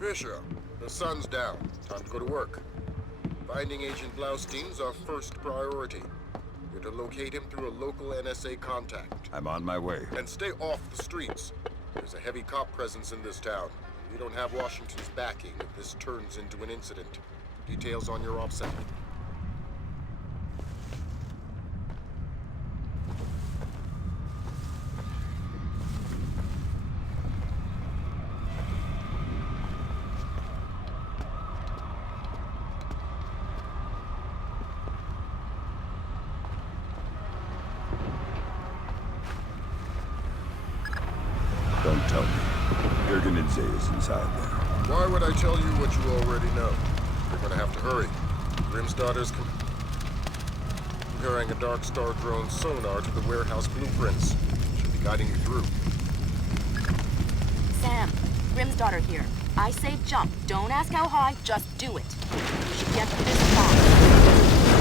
Fisher, the sun's down. Time to go to work. Finding Agent Blaustein's our first priority. You're to locate him through a local NSA contact. I'm on my way. And stay off the streets. There's a heavy cop presence in this town. We don't have Washington's backing if this turns into an incident. Details on your OPSAT. Don't tell me. Jurgenidze is inside there. Why would I tell you what you already know? You're gonna have to hurry. Grim's daughter's comparing a Dark Star drone sonar to the warehouse blueprints. Should be guiding you through. Sam, Grim's daughter here. I say jump. Don't ask how high, just do it. You should get to this box.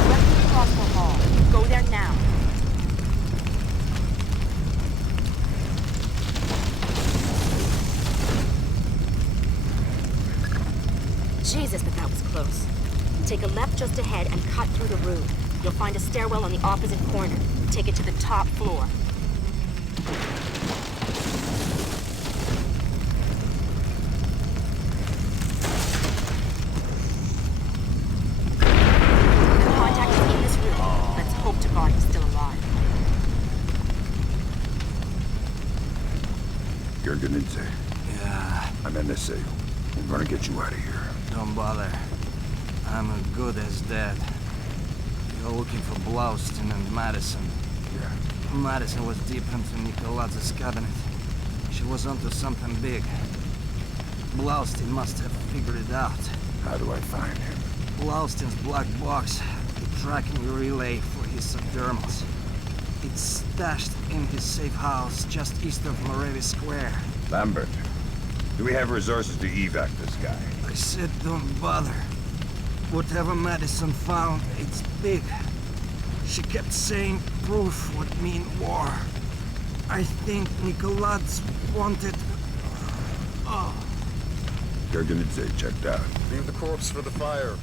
Directly across the hall. Go there now. Jesus, but that was close. Take a left just ahead and cut through the room. You'll find a stairwell on the opposite corner. Take it to the top floor. The contact is in this room. Let's hope to God he's still alive. Jurgenidze. Yeah, I'm NSA. I'm gonna get you out of here. don't bother. I'm as good as dead. You're looking for Blaustein and Madison. Yeah. Madison was deep into Nikoladz's cabinet. She was onto something big. Blaustein must have figured it out. How do I find him? Blaustein's black box, the tracking relay for his subdermals. It's stashed in his safe house just east of Moravi Square. Lambert. Do we have resources to evac this guy? I said don't bother. Whatever Madison found, it's big. She kept saying proof would mean war. I think Nikoladze wanted... Oh. Jurgenidze checked out. Leave the corpse for the fire.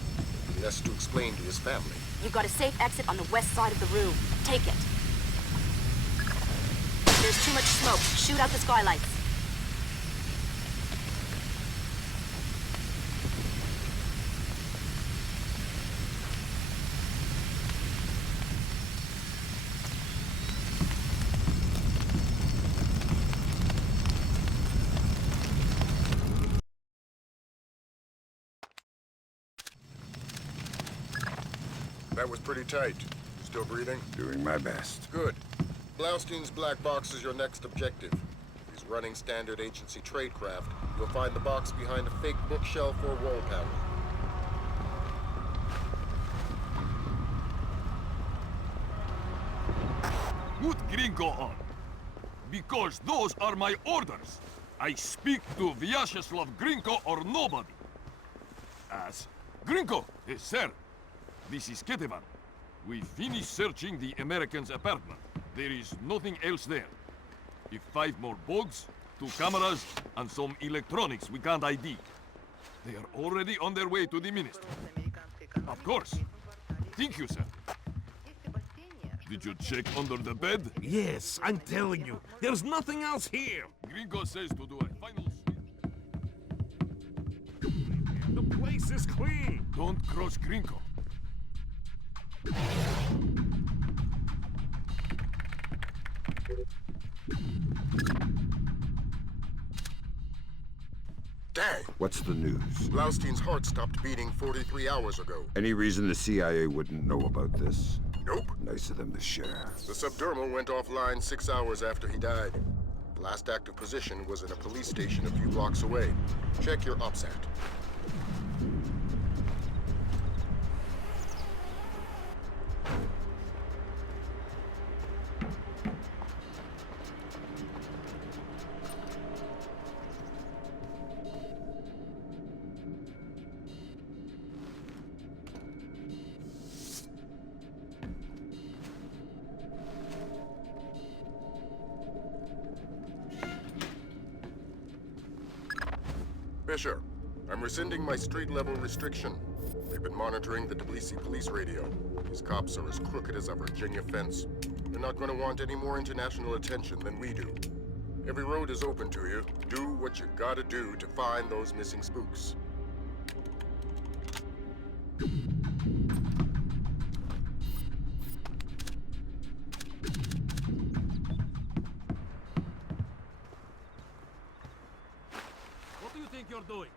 He has to explain to his family. You've got a safe exit on the west side of the room. Take it. There's too much smoke. Shoot out the skylights. That was pretty tight. Still breathing? Doing my best. Good. Blaustein's black box is your next objective. If he's running standard agency tradecraft, you'll find the box behind a fake bookshelf or wall panel. Put Gringo on. Because those are my orders. I speak to Vyacheslav Gringo or nobody. As Gringo, yes, sir. This is Ketevan. We finished searching the American's apartment. There is nothing else there. If 5 more bugs, 2 cameras, and some electronics we can't ID. They are already on their way to the ministry. Of course. Thank you, sir. Did you check under the bed? Yes, I'm telling you, there's nothing else here. Gringo says to do a final sweep. The place is clean. Don't cross Gringo. Dang! What's the news? Blaustein's heart stopped beating 43 hours ago. Any reason the CIA wouldn't know about this? Nope. Nice of them to share. The subdermal went offline 6 hours after he died. The last active position was in a police station a few blocks away. Check your OPSAT. Fisher, I'm rescinding my street-level restriction. They've been monitoring the Tbilisi police radio. These cops are as crooked as a Virginia fence. They're not going to want any more international attention than we do. Every road is open to you. Do what you gotta do to find those missing spooks. What do you think you're doing?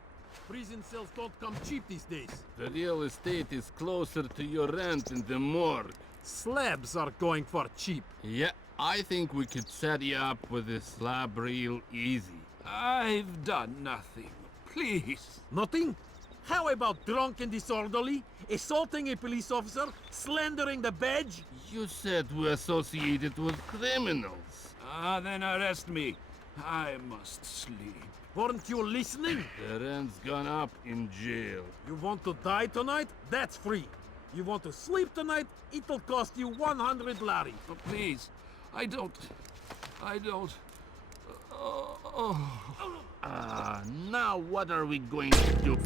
Prison cells don't come cheap these days. The real estate is closer to your rent than the morgue. Slabs are going for cheap. Yeah, I think we could set you up with a slab real easy. I've done nothing. Please. Nothing? How about drunk and disorderly, assaulting a police officer, slandering the badge? You said we associated with criminals. Then arrest me. I must sleep. Weren't you listening? The rent's gone up in jail. You want to die tonight? That's free. You want to sleep tonight? It'll cost you 100 lari. Oh, please, I don't. Now what are we going to do?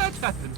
that happen?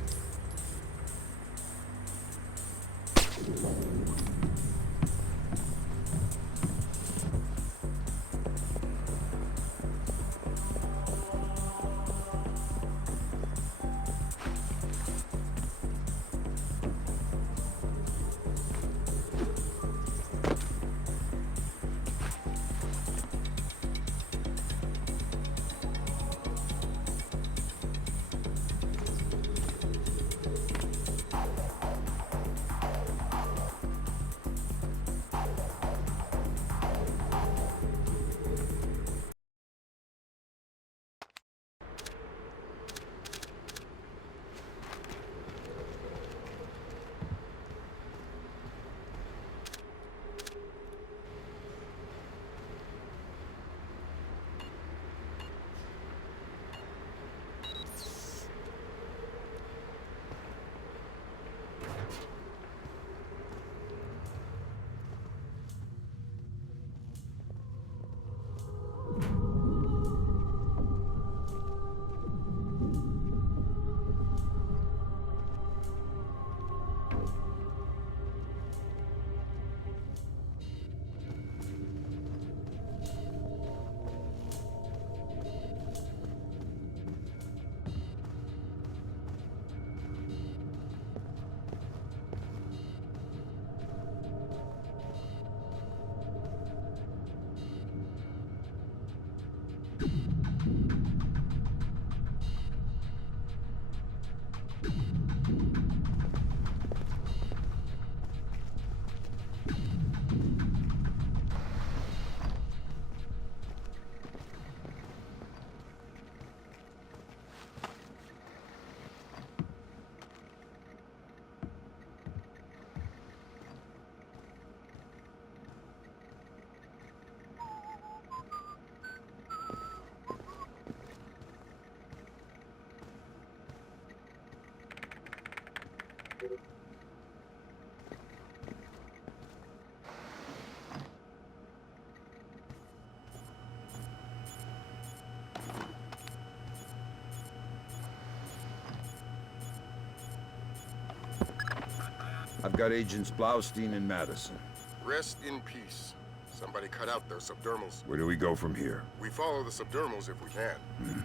I've got Agents Blaustein and Madison. Rest in peace. Somebody cut out their subdermals. Where do we go from here? We follow the subdermals if we can.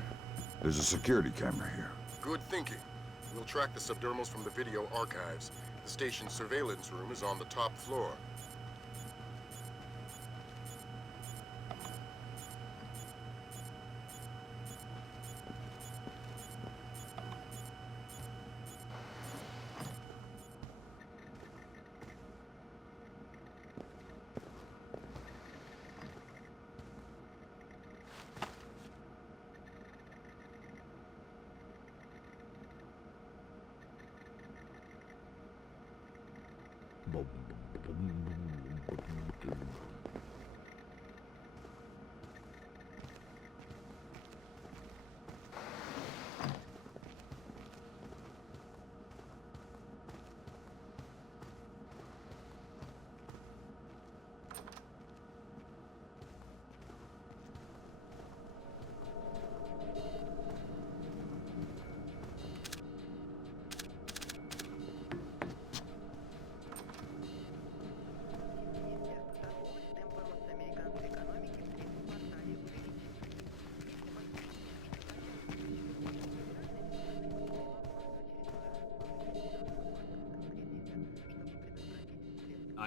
There's a security camera here. Good thinking. We'll track the subdermals from the video archives. The station's surveillance room is on the top floor.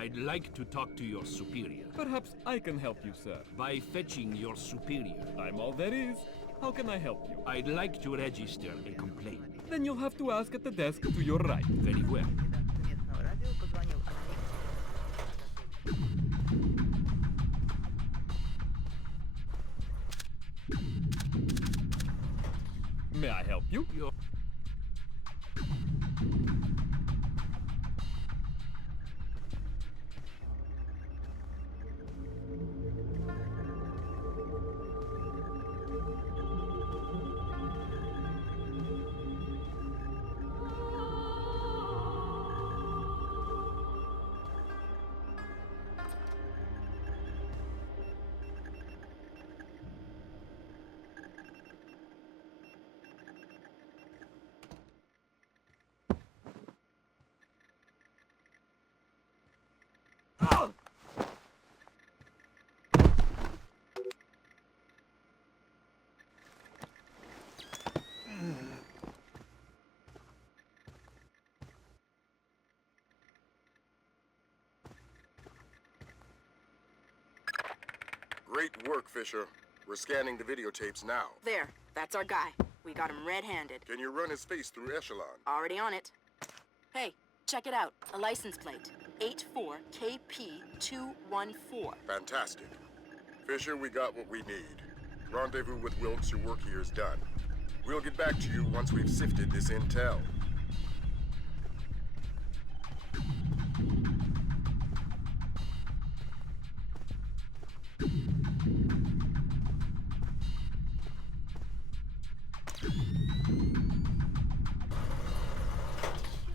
I'd like to talk to your superior. Perhaps I can help you, sir. By fetching your superior. I'm all there is. How can I help you? I'd like to register a complaint. Then you'll have to ask at the desk to your right. Very well. May I help you? Your Great work, Fisher. We're scanning the videotapes now. There, that's our guy. We got him red-handed. Can you run his face through Echelon? Already on it. Hey, check it out. A license plate. 84KP214. Fantastic. Fisher, we got what we need. Rendezvous with Wilkes, your work here is done. We'll get back to you once we've sifted this intel.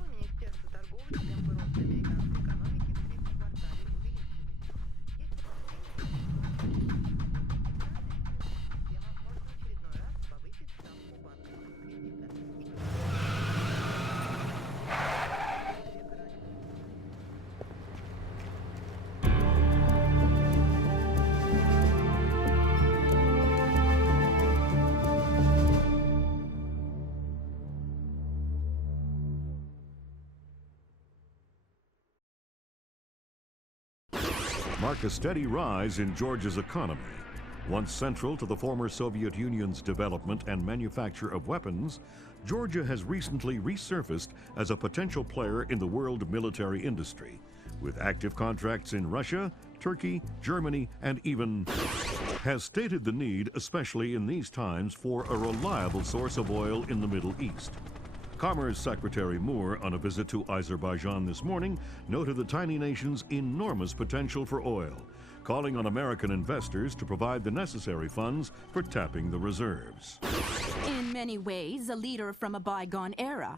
Министерство торговли темпы роста американской экономики в третьем квартале увеличились. Система может в очередной раз повысить ставку банкового кредита. Mark a steady rise in Georgia's economy. Once central to the former Soviet Union's development and manufacture of weapons, Georgia has recently resurfaced as a potential player in the world military industry, with active contracts in Russia, Turkey, Germany, and even has stated the need, especially in these times, for a reliable source of oil in the Middle East. Commerce Secretary Moore, on a visit to Azerbaijan this morning, noted the tiny nation's enormous potential for oil, calling on American investors to provide the necessary funds for tapping the reserves. In many ways, a leader from a bygone era.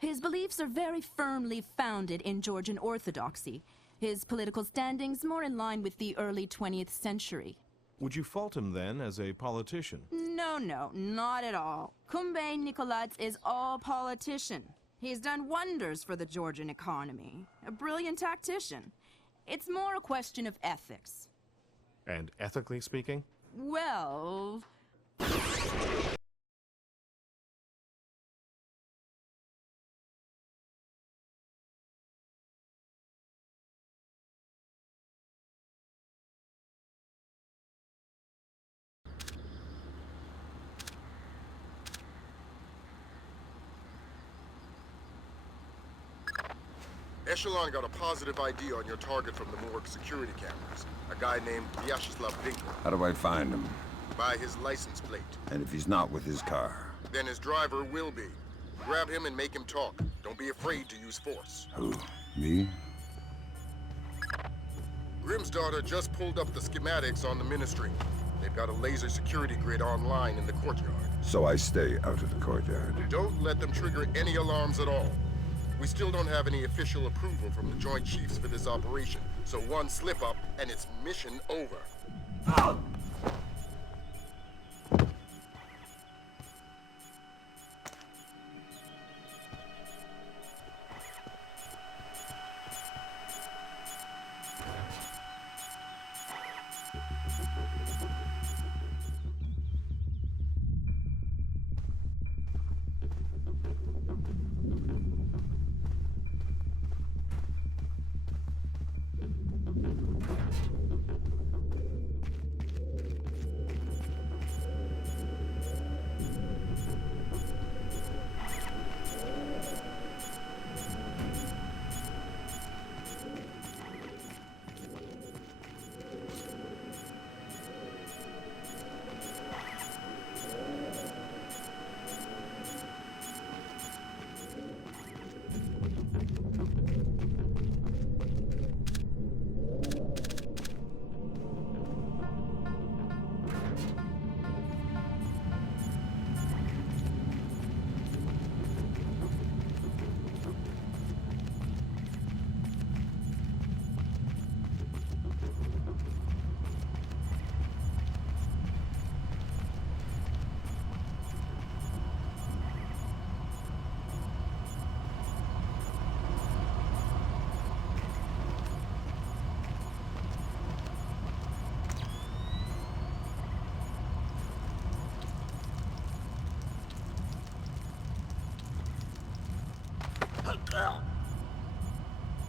His beliefs are very firmly founded in Georgian orthodoxy. His political standings more in line with the early 20th century. Would you fault him then as a politician? No, not at all. Kumbay Nikolads is all politician. He's done wonders for the Georgian economy. A brilliant tactician. It's more a question of ethics. And ethically speaking? Well... Echelon got a positive ID on your target from the morgue security cameras. A guy named Vyacheslav Vinko. How do I find him? By his license plate. And if he's not with his car? Then his driver will be. Grab him and make him talk. Don't be afraid to use force. Who? Me? Grimm's daughter just pulled up the schematics on the ministry. They've got a laser security grid online in the courtyard. So I stay out of the courtyard. Don't let them trigger any alarms at all. We still don't have any official approval from the Joint Chiefs for this operation, so one slip-up and it's mission over.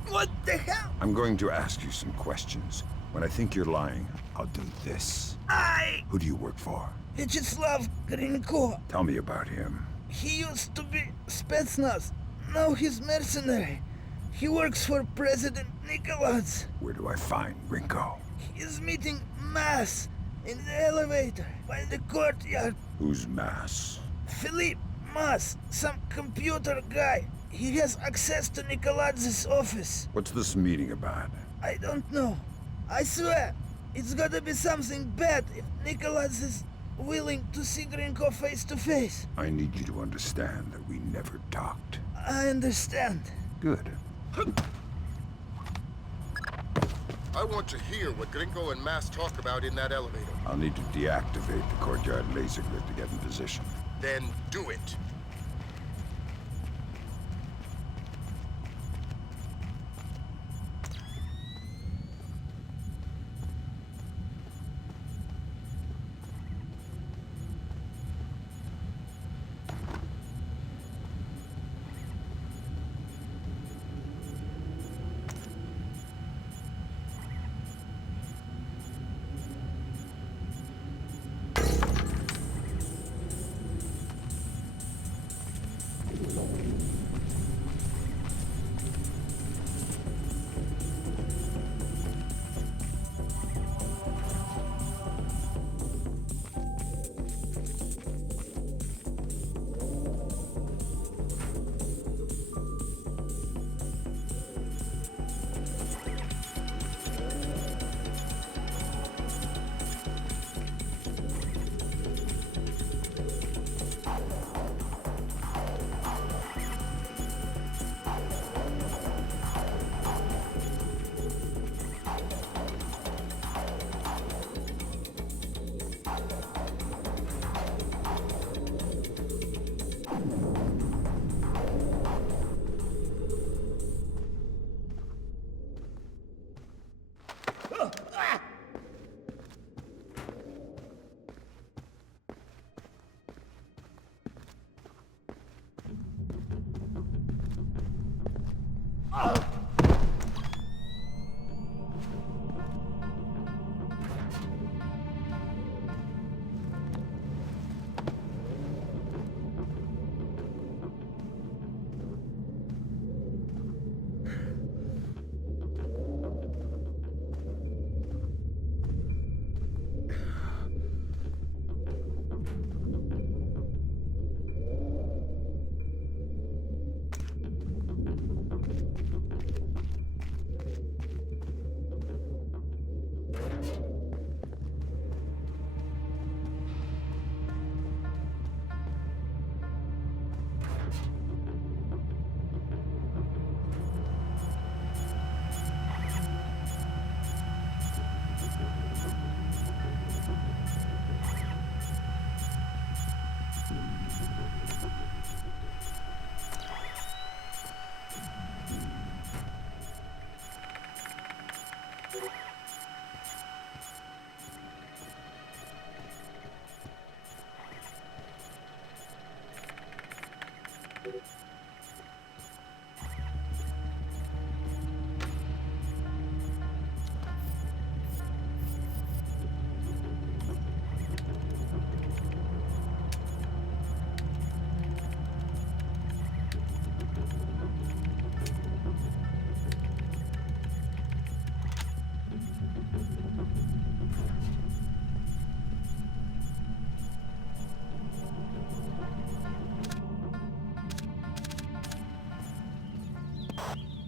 What the hell? I'm going to ask you some questions. When I think you're lying, I'll do this. Who do you work for? Vyacheslav Grinko. Tell me about him. He used to be Spetsnaz. Now he's mercenary. He works for President Nikolaz. Where do I find Grinko? He's meeting Mass in the elevator by the courtyard. Who's Mass? Philippe Mass, some computer guy. He has access to Nikolaz's office. What's this meeting about? I don't know. I swear, it's gotta be something bad if Nikolaz is willing to see Grinko face to face. I need you to understand that we never talked. I understand. Good. I want to hear what Grinko and Mass talk about in that elevator. I'll need to deactivate the courtyard laser grid to get in position. Then do it.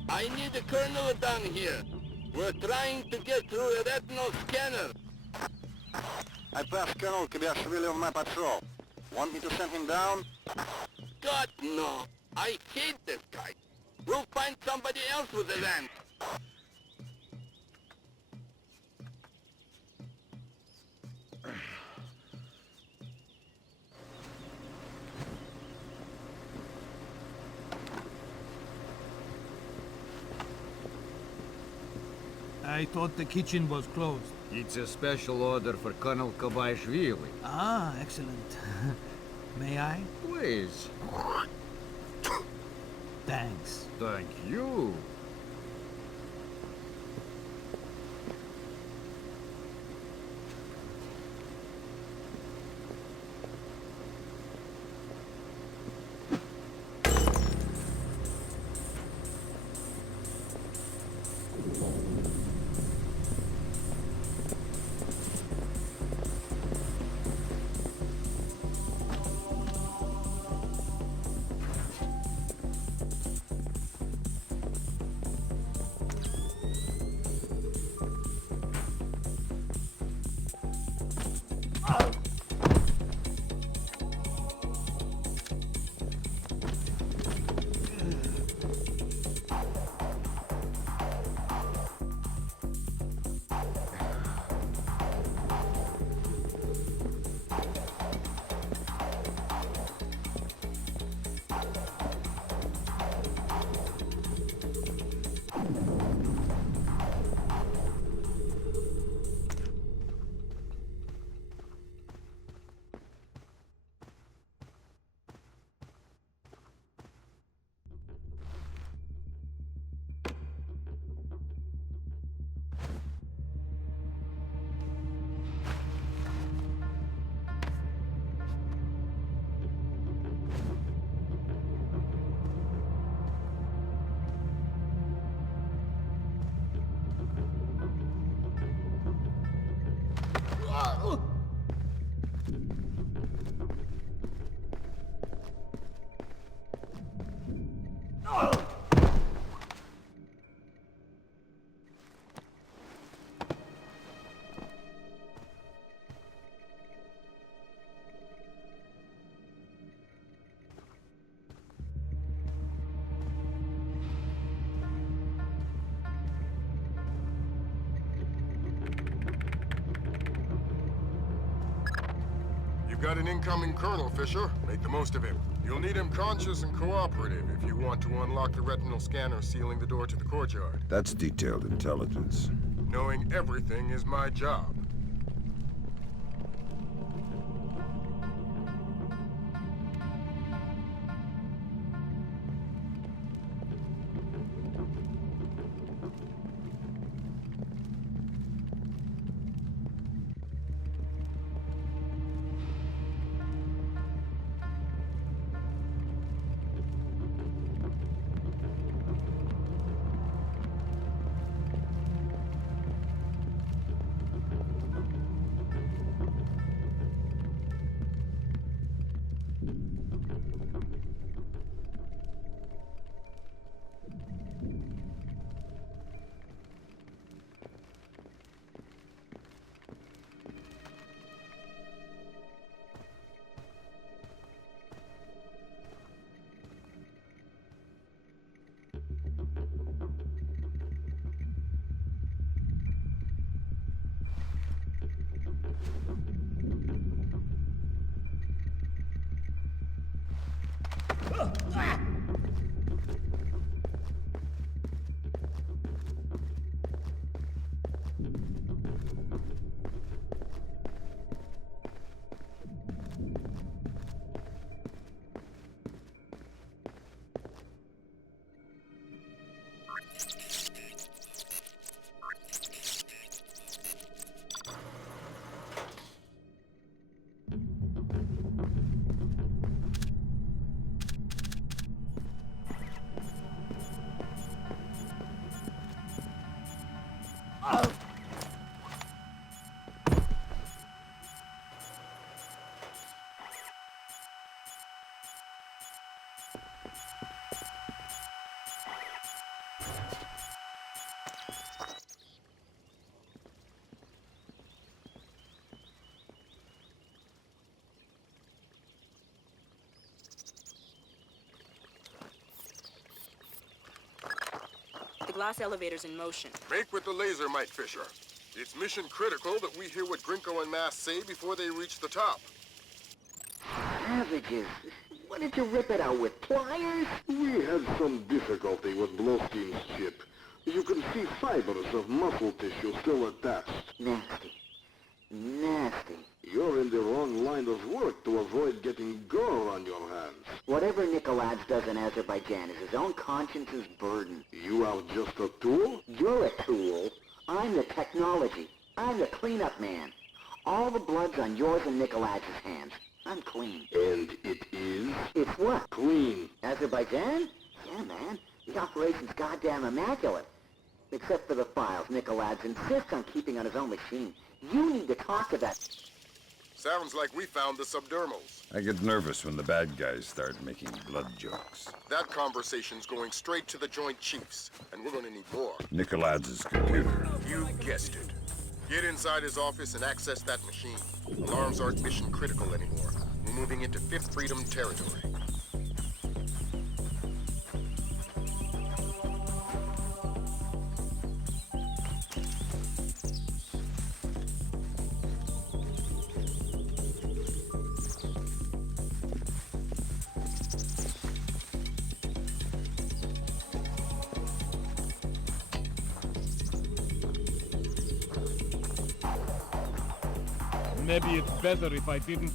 I need a colonel down here. We're trying to get through a retinal scanner. I passed Colonel Kibashvili on my patrol. Want me to send him down? God, no. I hate this guy. We'll find somebody else with a land. I thought the kitchen was closed. It's a special order for Colonel Kobaishvili. Ah, excellent. May I? Please. Thanks. Thank you. got an incoming colonel, Fisher. Make the most of him. You'll need him conscious and cooperative if you want to unlock the retinal scanner sealing the door to the courtyard. That's detailed intelligence. Knowing everything is my job. The glass elevator's in motion. Make with the laser, Mike Fisher. It's mission critical that we hear what Grinko and Mass say before they reach the top. Savages! What did you rip it out with, pliers? We had some difficulty with Blowski's chip. You can see fibers of muscle tissue still attached. Nasty. Nasty. You're in the wrong line of work to avoid getting gore on your hands. Whatever Nikolaj does in Azerbaijan is his own conscience's burden. You are just a tool? You're a tool. I'm the technology. I'm the cleanup man. All the blood's on yours and Nikolaj's hands. I'm clean. And it is? It's what? Clean. Azerbaijan? Yeah, man. The operation's goddamn immaculate. Except for the files Nikolaj insists on keeping on his own machine. You need to talk to that... Sounds like we found the subdermals. I get nervous when the bad guys start making blood jokes. That conversation's going straight to the Joint Chiefs, and we're gonna need more. Nikolaj's computer. You guessed it. Get inside his office and access that machine. Alarms aren't mission critical anymore. We're moving into Fifth Freedom territory. Maybe it's better if I didn't...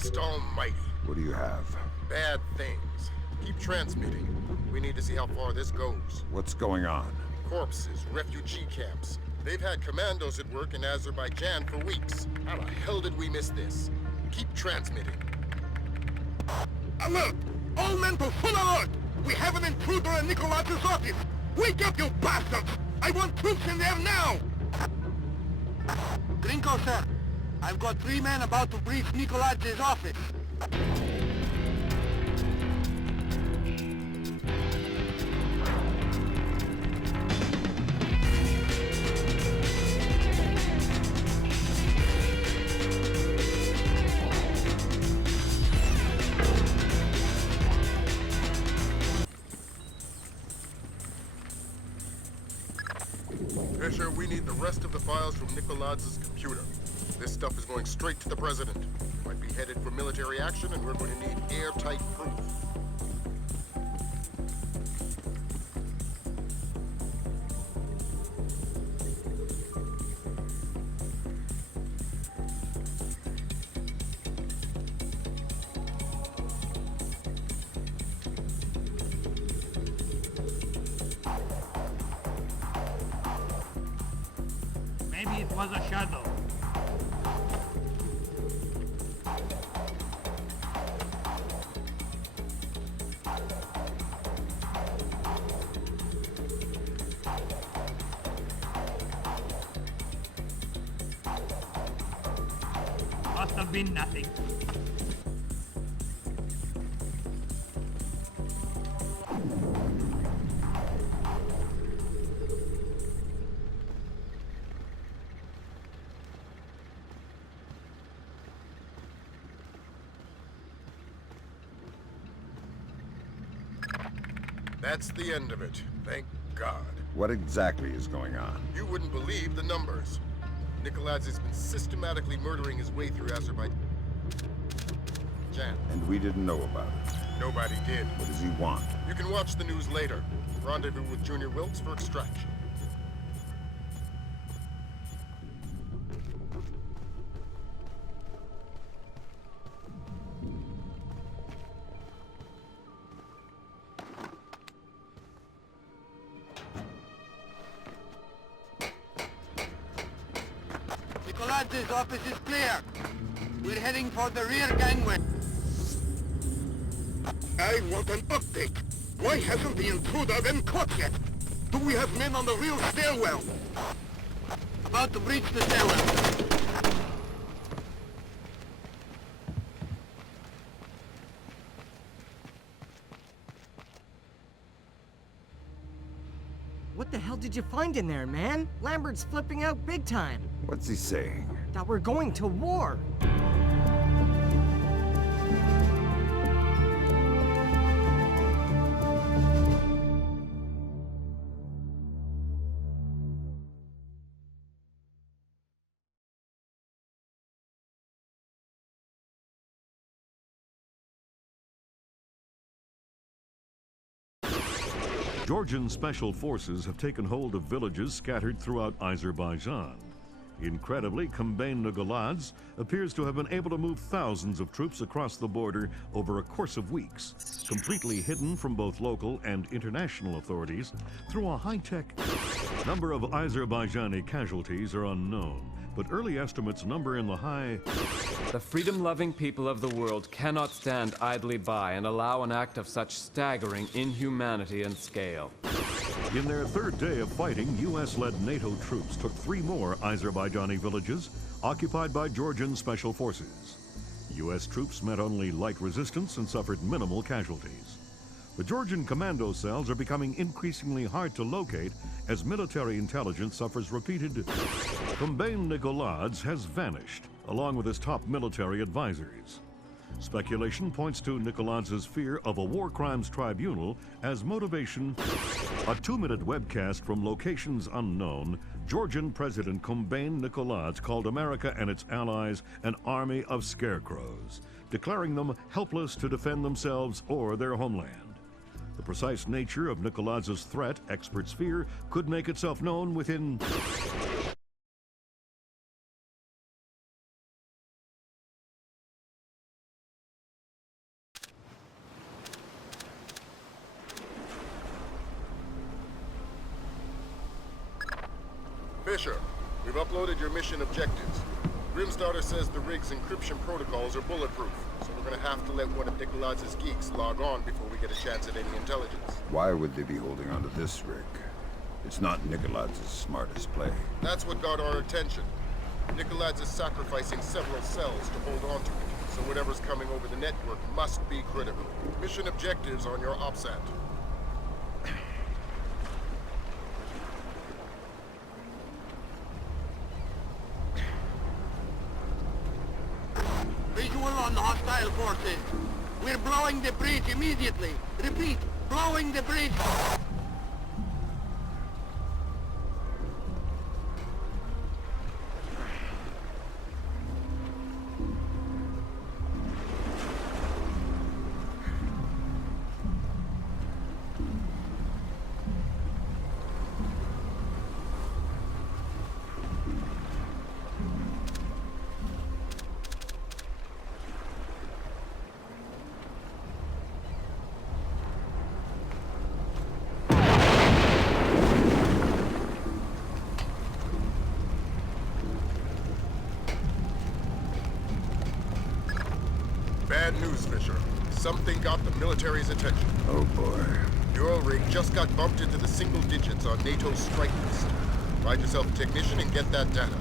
Christ almighty. What do you have? Bad things. Keep transmitting. We need to see how far this goes. What's going on? Corpses, refugee camps. They've had commandos at work in Azerbaijan for weeks. How the hell did we miss this? Keep transmitting. Alert! All men to full alert! We have an intruder in Nikolaz's office! Wake up, you bastards! I want troops in there now! Gringo, sir. I've got 3 men about to breach Nikolaz's office. Fisher, we need the rest of the files from Nikolaz's computer. This stuff is going straight to the president. Might be headed for military action, and we're going to need airtight proof. Maybe it was a shadow. Must have been nothing. That's the end of it. Thank God. What exactly is going on? You wouldn't believe the numbers. Nikolaz has been systematically murdering his way through Azerbaijan. And we didn't know about it. Nobody did. What does he want? You can watch the news later. Rendezvous with Junior Wilkes for extraction. Nikolaz's office is clear. We're heading for the rear gangway. I want an update. Why hasn't the intruder been caught yet? Do we have men on the real stairwell? About to breach the stairwell. What the hell did you find in there, man? Lambert's flipping out big time. What's he saying? That we're going to war. Georgian special forces have taken hold of villages scattered throughout Azerbaijan. Incredibly, Kombain Nikoladze appears to have been able to move thousands of troops across the border over a course of weeks, completely hidden from both local and international authorities through a high-tech. Number of Azerbaijani casualties are unknown, but early estimates number in the high. The freedom-loving people of the world cannot stand idly by and allow an act of such staggering inhumanity and scale. In their third day of fighting, U.S.-led NATO troops took 3 more Azerbaijani villages occupied by Georgian special forces. U.S. troops met only light resistance and suffered minimal casualties. The Georgian commando cells are becoming increasingly hard to locate as military intelligence suffers repeated. Kombain Nikoladze has vanished, along with his top military advisors. Speculation points to Nikoladze's fear of a war crimes tribunal as motivation. A 2-minute webcast from locations unknown, Georgian President Kombain Nikoladze called America and its allies an army of scarecrows, declaring them helpless to defend themselves or their homeland. The precise nature of Nikoladze's threat, experts fear, could make itself known within We've uploaded your mission objectives. Grimstarter says the rig's encryption protocols are bulletproof, so we're gonna have to let one of Nikolaz's geeks log on before we get a chance at any intelligence. Why would they be holding onto this rig? It's not Nikolaz's smartest play. That's what got our attention. Nikolaz is sacrificing several cells to hold on to it, so whatever's coming over the network must be critical. Mission objectives on your OPSAT. Visual on hostile forces. We're blowing the bridge immediately. Repeat, blowing the bridge. Bad news, Fisher. Something got the military's attention. Oh boy. Your rig just got bumped into the single digits on NATO's strike list. Find yourself a technician and get that data.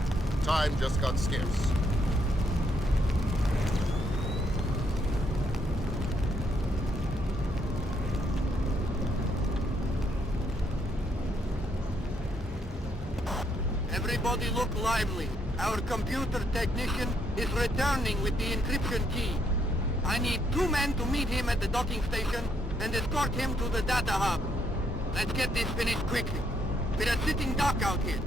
Time just got scarce. Everybody look lively. Our computer technician is returning with the encryption key. I need 2 men to meet him at the docking station and escort him to the data hub. Let's get this finished quickly. We're a sitting duck out here.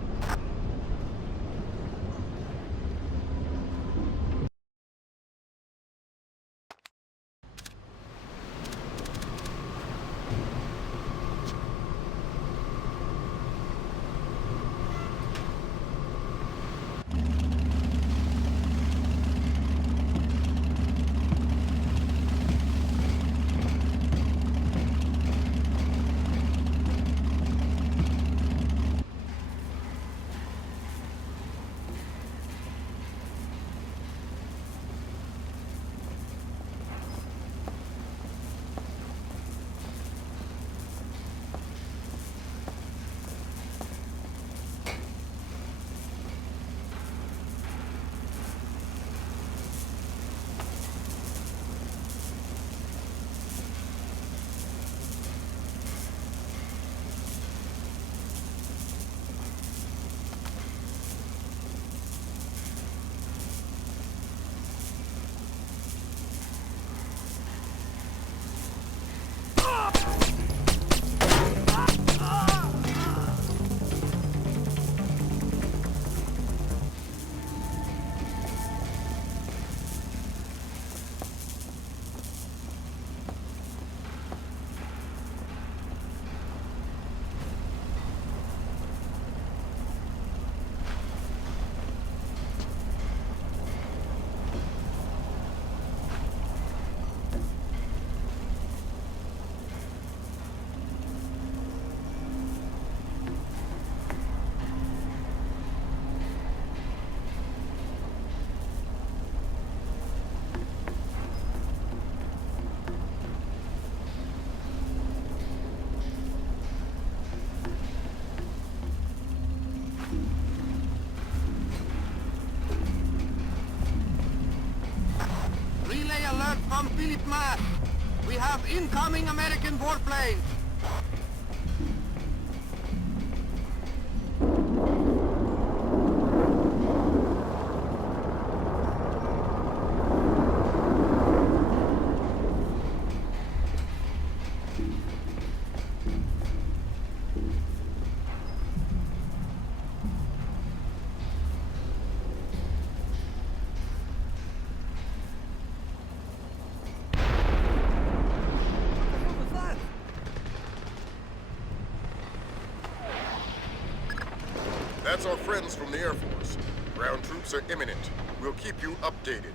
Alert from Philip Mass. We have incoming American warplanes. That's our friends from the Air Force. Ground troops are imminent. We'll keep you updated.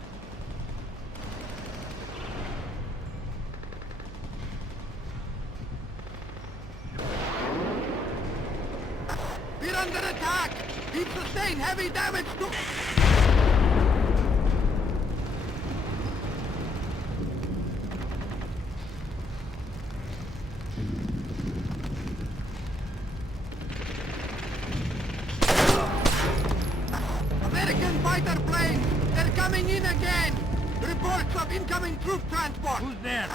We're under attack! He's sustained heavy damage to... American fighter planes! They're coming in again! Reports of incoming troop transport! Who's there?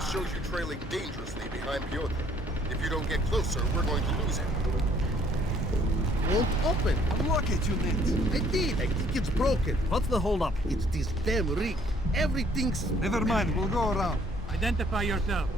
GPS shows you trailing dangerously behind Piotr. If you don't get closer, we're going to lose him. Won't open. Unlock it, you net. I did. I think it's broken. What's the holdup? It's this damn rig. Everything's... Never mind, we'll go around. Identify yourself.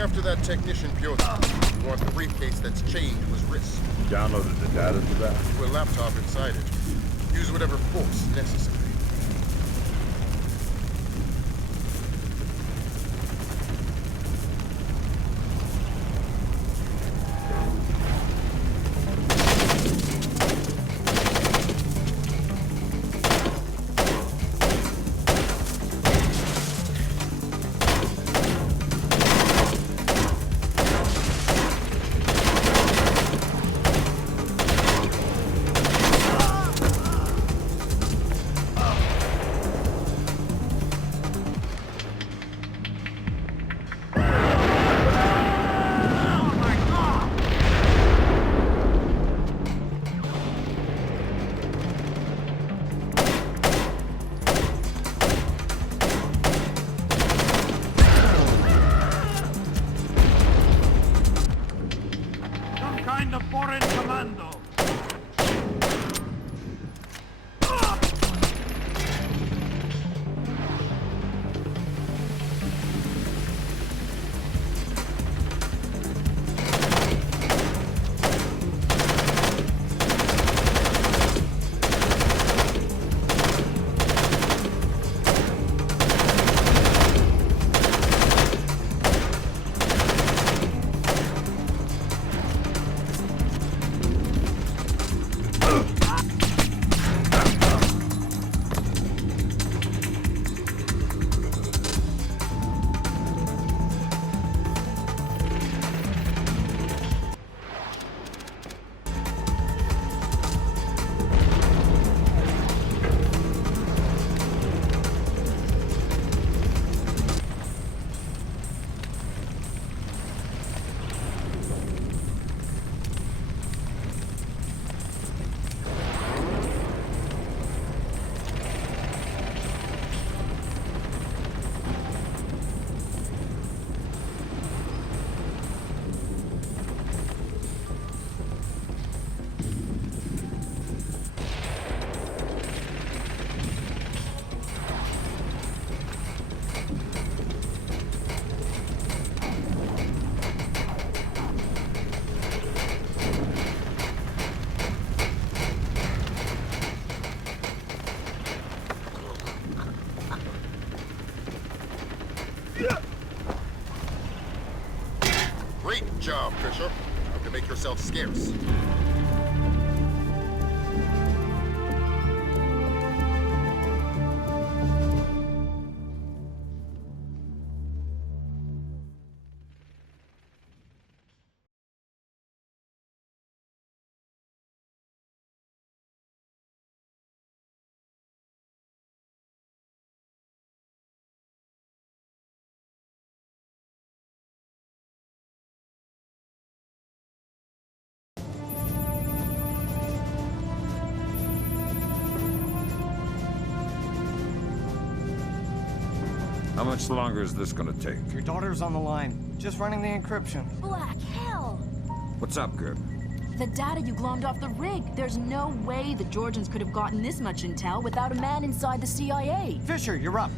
After that technician, Piotr. You want the briefcase that's chained to his wrist. Downloaded the data to that. To a laptop inside it. Use whatever force necessary. make yourself scarce. How much longer is this gonna take? Your daughter's on the line. Just running the encryption. Black hell! What's up, Gerb? The data you glommed off the rig. There's no way the Georgians could have gotten this much intel without a man inside the CIA. Fisher, you're up.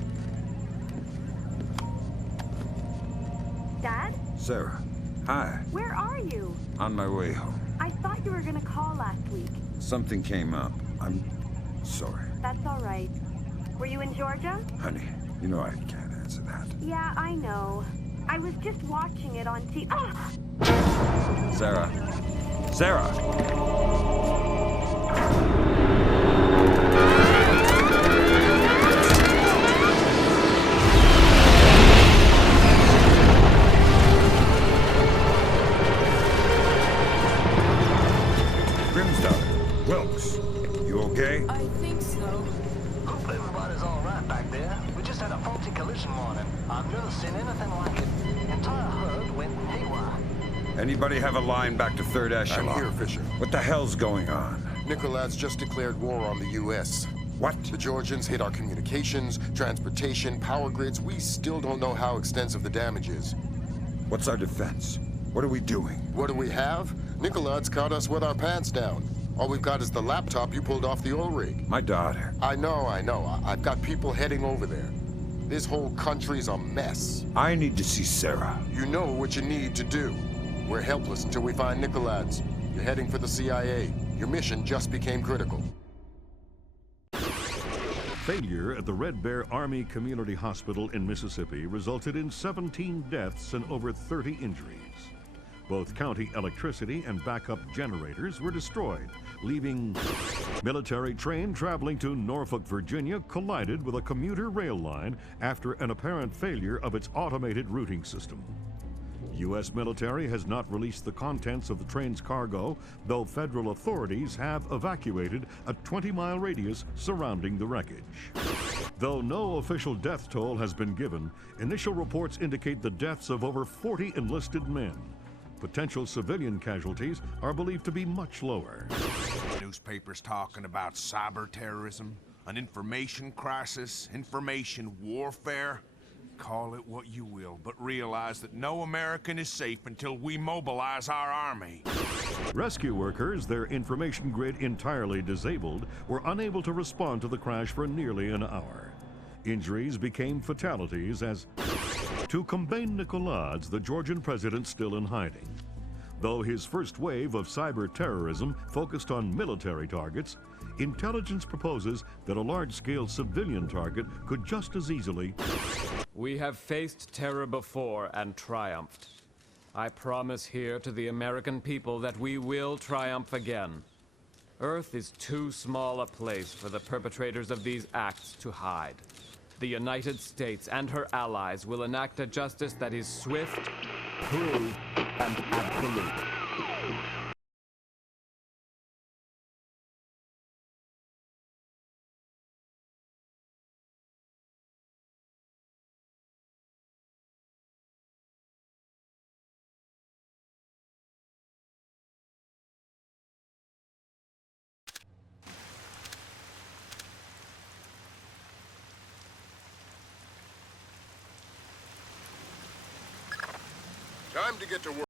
Dad? Sarah. Hi. Where are you? On my way home. I thought you were gonna call last week. Something came up. I'm sorry. That's all right. Were you in Georgia? Honey, you know I can't answer that. Yeah, I know. I was just watching it on TV. Ah! Sarah. Sarah! Wilkes, you okay? I think so. Hope everybody's all right back there. We just had a faulty collision warning. I've never seen anything like it. The entire herd went haywire. Anybody have a line back to 3rd Echelon? I'm here, Fisher. What the hell's going on? Nicolad's just declared war on the U.S. What? The Georgians hit our communications, transportation, power grids. We still don't know how extensive the damage is. What's our defense? What are we doing? What do we have? Nicolad's caught us with our pants down. All we've got is the laptop you pulled off the oil rig. My daughter. I know. I've got people heading over there. This whole country's a mess. I need to see Sarah. You know what you need to do. We're helpless until we find Nicolad's. You're heading for the CIA. Your mission just became critical. Failure at the Red Bear Army Community Hospital in Mississippi resulted in 17 deaths and over 30 injuries. Both county electricity and backup generators were destroyed, leaving military train traveling to Norfolk, Virginia collided with a commuter rail line after an apparent failure of its automated routing system. U.S. military has not released the contents of the train's cargo, though federal authorities have evacuated a 20-mile radius surrounding the wreckage. Though no official death toll has been given, initial reports indicate the deaths of over 40 enlisted men. Potential civilian casualties are believed to be much lower. Newspapers talking about cyber terrorism, an information crisis, information warfare. Call it what you will, but realize that no American is safe until we mobilize our army. Rescue workers, their information grid entirely disabled, were unable to respond to the crash for nearly an hour. Injuries became fatalities as, to combat Nicolad's, the Georgian president still in hiding. Though his first wave of cyber terrorism focused on military targets, intelligence proposes that a large-scale civilian target could just as easily... We have faced terror before and triumphed. I promise here to the American people that we will triumph again. Earth is too small a place for the perpetrators of these acts to hide. The United States and her allies will enact a justice that is swift, true, and absolute. Time to get to work.